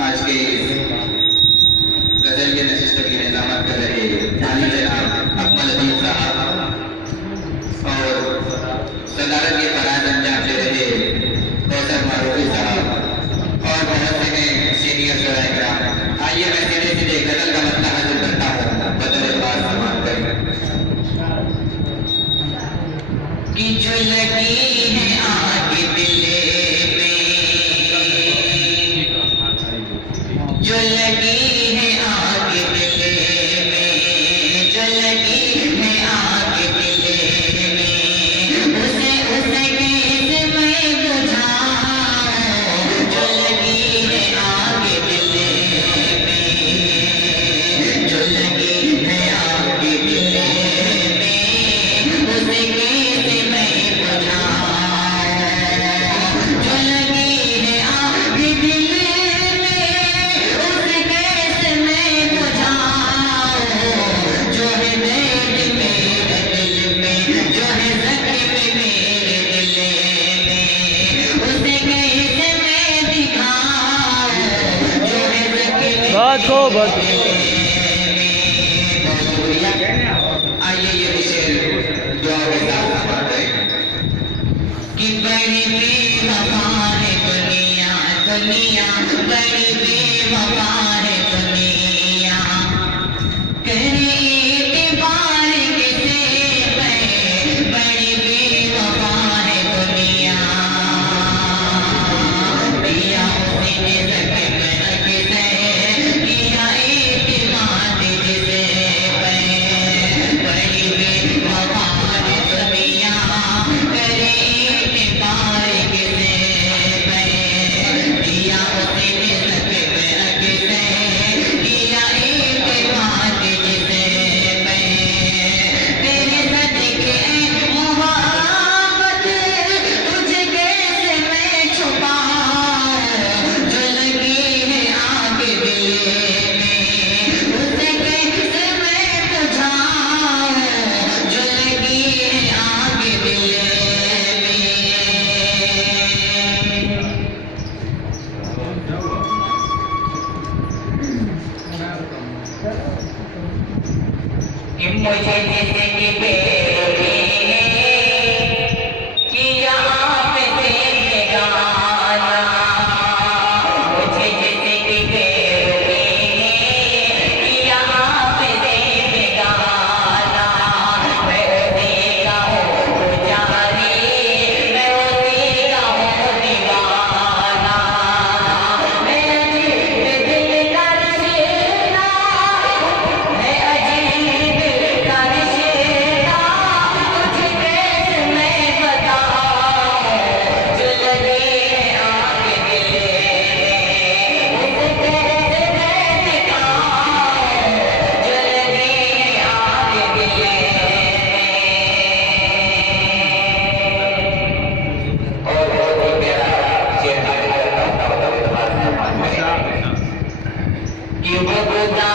आज के गजल के नशिस्त की निजामत कर रहे आली जनाब अकमल अदीब साहब और सदारत के फराज अंजाम दे रहे कौसर मारूफी साहब और बहुत से सीनियर सरायकराम। आइए मैं सीधे सीधे गजल का मतलब हाजिर करता हूँ बदल बार समान कर कि जो लगी है आग दिले जो लगी है आग दिले में, जो लगी है आग दिले में, उसे कैसे मैं बुझाऊं। जो लगी है आग दिले में, जो लगी है आग दिले में, उसे कैसे मैं बुझाऊं। जो लगी है आग दिले आइए ये शेर दुआ के साथ पढ़ते कि बड़ी बेवफा है दुनिया, दुनिया बड़ी बेवफा है दुनिया, करे एतबार किसे पे, बड़ी बेवफा है दुनिया, दिया उसने जग में किसे किया एतमाद जिसे पे, बड़ी बेवफा है दुनिया, करे एतबार किसे पे, दिया उसने जग में किसे किया एतमाद जिसे पे, तेरे सदके मोहब्बत तुझे कैसे मैं छुपाऊं। जो लगी है आग दिले में, उसे कैसे मैं बुझाऊं। जो लगी है आग दिले में कि मुझे जिसकी बेरुखी किया आपसे बेगाना, मुझे जिसकी बेरुखी किया आपसे बेगाना, मैं उसी का हूँ पुजारी, मैं उसी का हूँ दीवाना, मेरा दिल का रिश्ता है अजीब दिल का रिश्ता, तुझे कैसे मैं बताऊं। जो लगी है आग दिले में, उसे कैसे मैं दिखाऊं। जो लगी है आग दिले में। और बहुत ही प्यारा शेर हाजिर करता हूँ कि वो खुदा